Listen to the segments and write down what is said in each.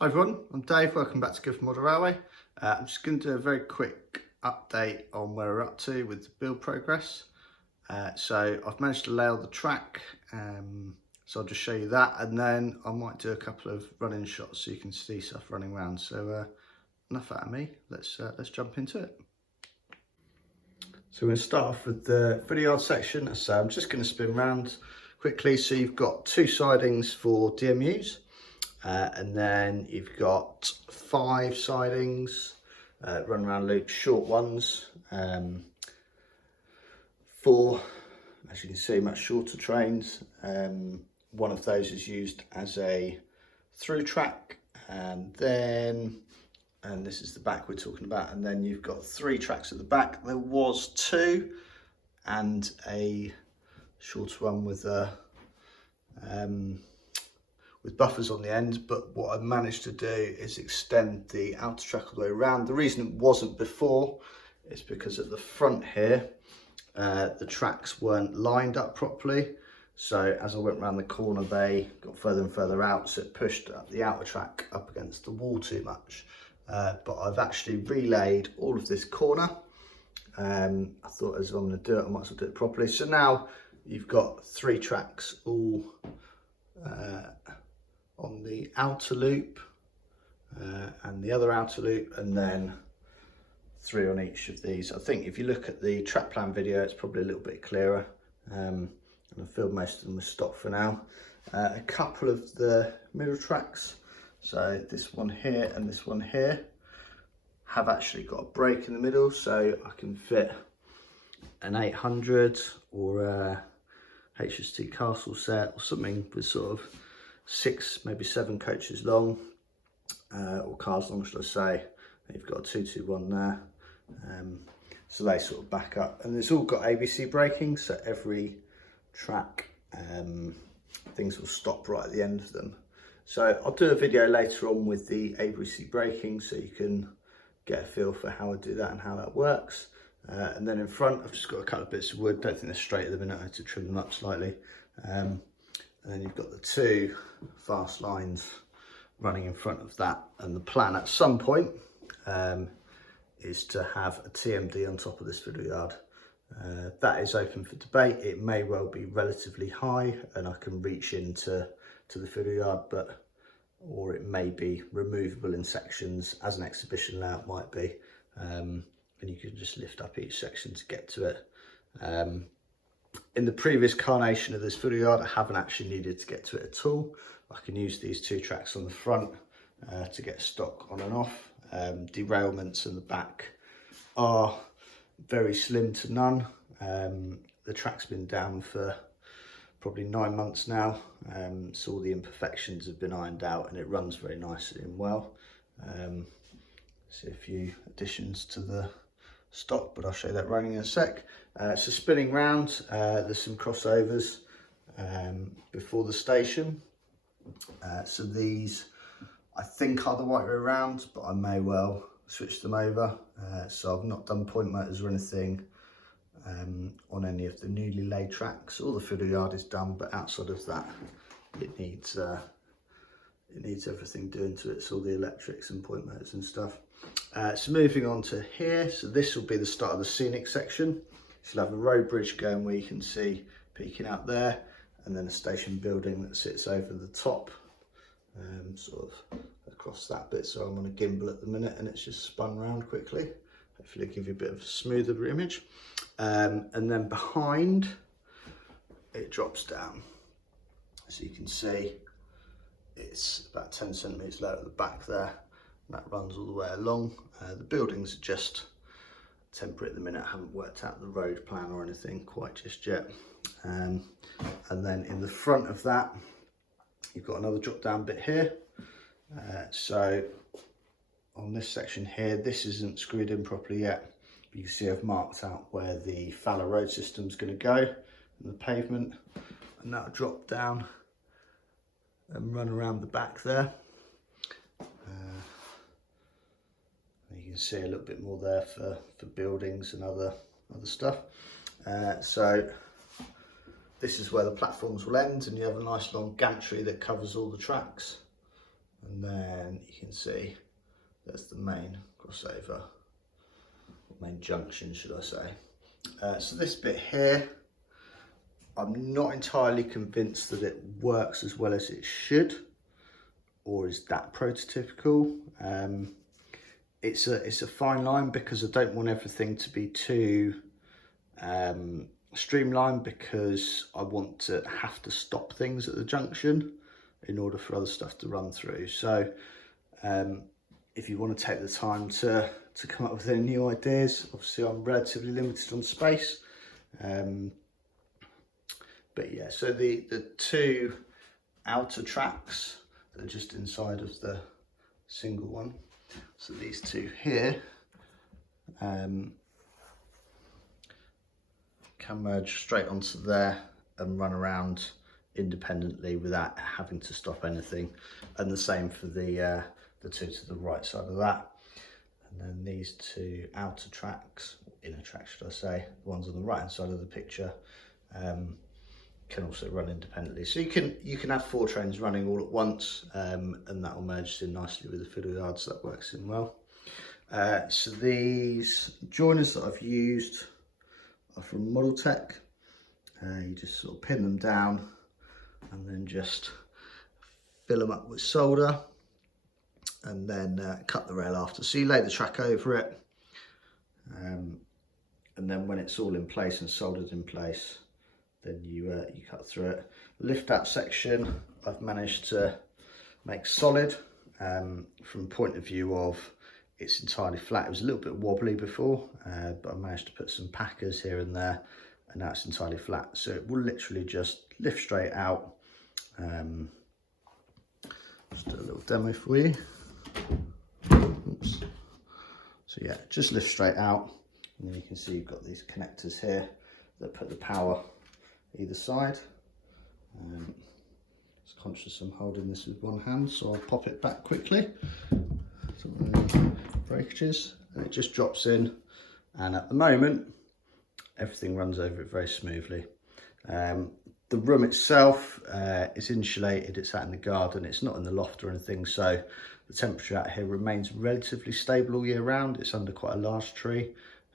Hi everyone, I'm Dave, welcome back to Goodford Model Railway. I'm just going to do a very quick update on where we're up to with the build progress. So I've managed to lay out the track, so I'll just show you that, and then I might do a couple of running shots so you can see stuff running around. So enough out of me, let's jump into it. So we're going to start off with the fiddle yard section. So I'm just going to spin round quickly. So you've got two sidings for DMUs. And then you've got 5 sidings, run around loops, short ones, 4, as you can see, much shorter trains. One of those is used as a through track, and this is the back we're talking about, and then you've got 3 tracks at the back. There was 2 and a shorter one with buffers on the end, but what I've managed to do is extend the outer track all the way around. The reason it wasn't before is because at the front here, the tracks weren't lined up properly. So as I went around the corner, they got further and further out, so it pushed the outer track up against the wall too much. But I've actually relayed all of this corner. I thought as I'm going to do it, I might as well do it properly. So now you've got 3 tracks all on the outer loop and the other outer loop, and then 3 on each of these. I think if you look at the track plan video, it's probably a little bit clearer, and I've filled most of them with stock for now. A couple of the middle tracks, so this one here and this one here, have actually got a break in the middle, so I can fit an 800 or a HST Castle set or something with sort of 6, maybe 7 coaches long, or cars long, should I say. You've got a 221 there, so they sort of back up, and it's all got ABC braking, so every track things will stop right at the end of them. So I'll do a video later on with the ABC braking so you can get a feel for how I do that and how that works. And then in front I've just got a couple of bits of wood. Don't think they're straight at the minute, I had to trim them up slightly. And then you've got the 2 fast lines running in front of that, and the plan at some point is to have a TMD on top of this fiddle yard. That is open for debate. It may well be relatively high and I can reach into the fiddle yard, or it may be removable in sections, as an exhibition layout might be, and you can just lift up each section to get to it. In the previous carnation of this fiddle yard, I haven't actually needed to get to it at all. I can use these 2 tracks on the front to get stock on and off. Derailments in the back are very slim to none. The track's been down for probably 9 months now, so all the imperfections have been ironed out and it runs very nicely and well. See a few additions to the stock, but I'll show you that running in a sec. So spinning round, there's some crossovers before the station. So these I think are the right way around, but I may well switch them over. So I've not done point motors or anything on any of the newly laid tracks. All the fiddle yard is done, but outside of that it needs everything doing to it, so all the electrics and point motors and stuff. So moving on to here, so this will be the start of the scenic section. So you'll have a road bridge going where you can see peeking out there, and then a station building that sits over the top, sort of across that bit. So I'm on a gimbal at the minute and it's just spun round quickly. Hopefully it'll give you a bit of a smoother image. And then behind it drops down, so you can see it's about 10 centimetres low at the back there. That runs all the way along. The buildings are just temporary at the minute. I haven't worked out the road plan or anything quite just yet. And then in the front of that, you've got another drop down bit here. So on this section here, this isn't screwed in properly yet. You can see I've marked out where the fallow road system is going to go in the pavement, and that'll drop down and run around the back there. You can see a little bit more there for buildings and other stuff. So this is where the platforms will end, and you have a nice long gantry that covers all the tracks. And then then you can see there's the main crossover, main junction should I say. So this bit here, I'm not entirely convinced that it works as well as it should, or is that prototypical. It's a fine line because I don't want everything to be too streamlined, because I want to have to stop things at the junction in order for other stuff to run through. So if you want to take the time to come up with any new ideas, obviously I'm relatively limited on space. But yeah, so the two outer tracks that are just inside of the single one, so these two here can merge straight onto there and run around independently without having to stop anything, and the same for the two to the right side of that. And then these two outer tracks, inner tracks should I say, the ones on the right hand side of the picture, can also run independently. So you can have 4 trains running all at once, and that will merge in nicely with the fiddle yard, so that works in well. So these joiners that I've used are from Model Tech. You just sort of pin them down and then just fill them up with solder, and then cut the rail after. So you lay the track over it, and then when it's all in place and soldered in place, then you cut through it. Lift out section I've managed to make solid, from a point of view of it's entirely flat. It was a little bit wobbly before, but I managed to put some packers here and there, and now it's entirely flat. So it will literally just lift straight out. Just do a little demo for you. Oops. So yeah, just lift straight out, and then you can see you've got these connectors here that put the power either side. Just conscious I'm holding this with one hand, so I'll pop it back quickly. Breakages, and it just drops in, and at the moment everything runs over it very smoothly. The room itself is insulated, it's out in the garden, it's not in the loft or anything, so the temperature out here remains relatively stable all year round. It's under quite a large tree,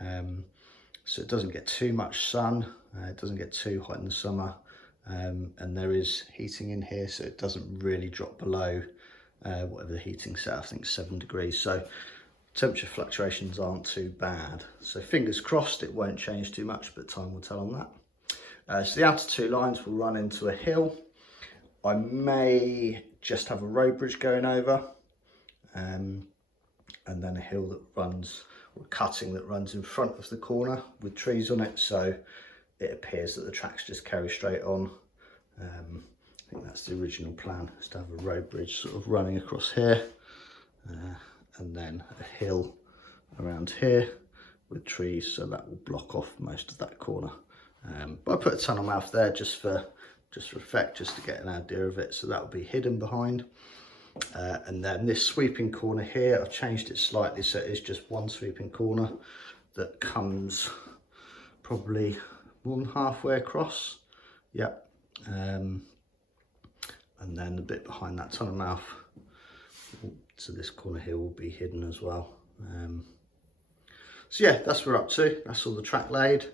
so it doesn't get too much sun, it doesn't get too hot in the summer, and there is heating in here, so it doesn't really drop below whatever the heating set, I think 7 degrees, so temperature fluctuations aren't too bad. So fingers crossed it won't change too much, but time will tell on that. So the outer 2 lines will run into a hill. I may just have a road bridge going over, and then a hill that runs, or a cutting that runs in front of the corner with trees on it, so it appears that the tracks just carry straight on. I think that's the original plan, is to have a road bridge sort of running across here, and then a hill around here with trees, so that will block off most of that corner. But I put a tunnel mouth there just for effect, just to get an idea of it, so that will be hidden behind. And then this sweeping corner here, I've changed it slightly, so it is just one sweeping corner that comes probably more than halfway across. Yep. And then the bit behind that tunnel mouth, so this corner here will be hidden as well. So yeah, that's what we're up to. That's all the track laid.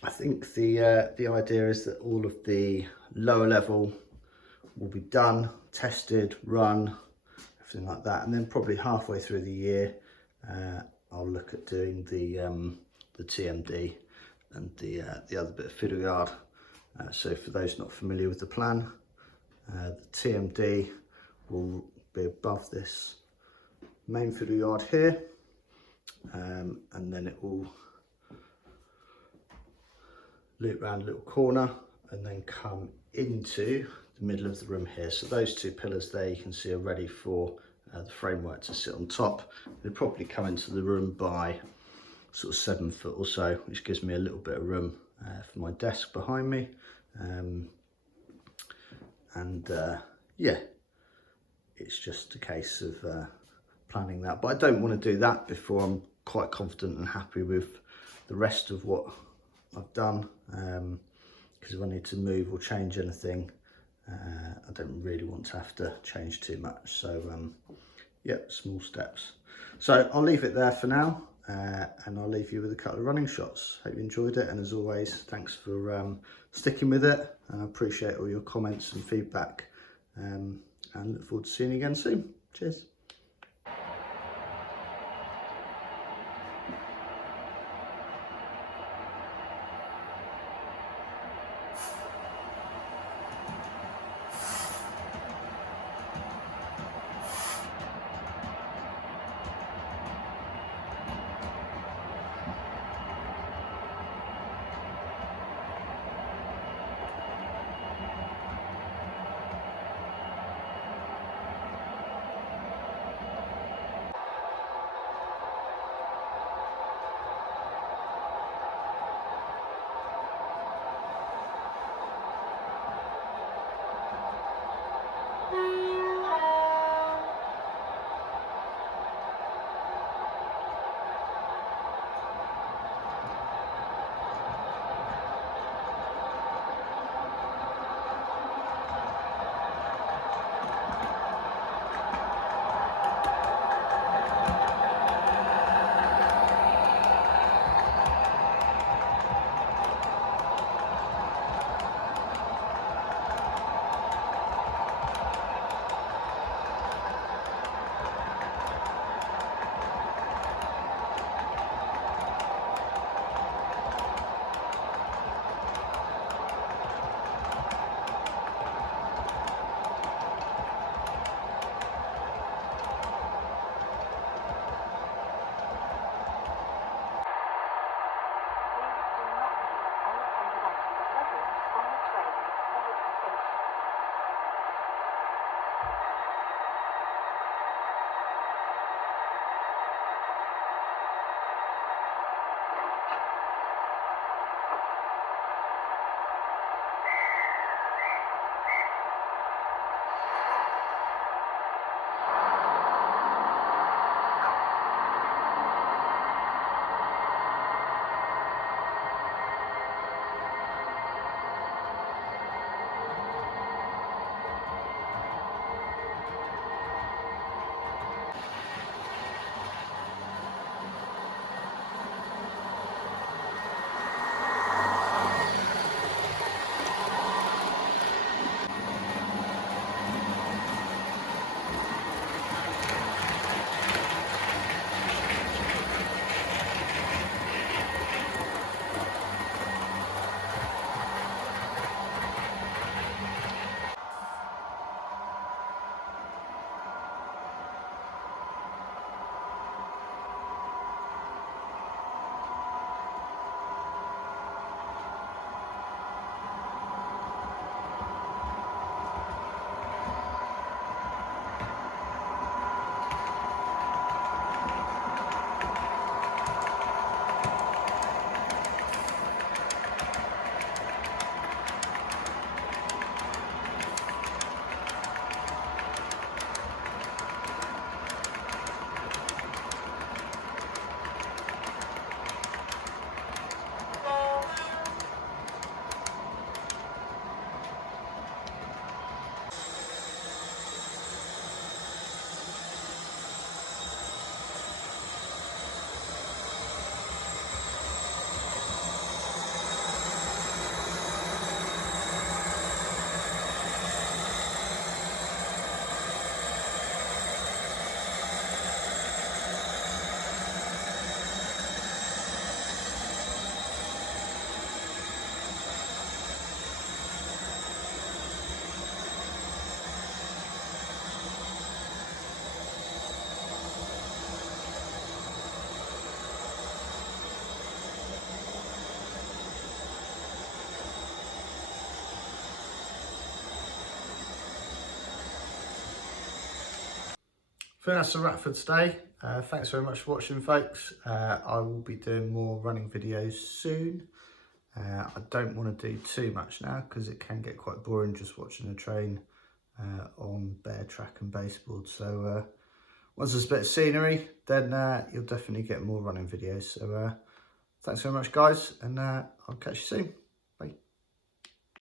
I think the idea is that all of the lower level will be done, tested, run, everything like that, and then probably halfway through the year I'll look at doing the TMD and the other bit of fiddle yard. So for those not familiar with the plan, the TMD will be above this main fiddle yard here, and then it will loop around a little corner and then come into the middle of the room here. So those 2 pillars there you can see are ready for the framework to sit on top. They'll probably come into the room by sort of 7 foot or so, which gives me a little bit of room for my desk behind me. Yeah, it's just a case of planning that, but I don't want to do that before I'm quite confident and happy with the rest of what I've done, because if I need to move or change anything, I don't really want to have to change too much. So yeah, small steps. So I'll leave it there for now, and I'll leave you with a couple of running shots. Hope you enjoyed it, and as always, thanks for sticking with it, and I appreciate all your comments and feedback, and look forward to seeing you again soon. Cheers. I think that's a wrap for today. Thanks very much for watching, folks. I will be doing more running videos soon. I don't want to do too much now because it can get quite boring just watching a train on bare track and baseboard. So once there's a bit of scenery, then you'll definitely get more running videos. So thanks very much, guys, and I'll catch you soon.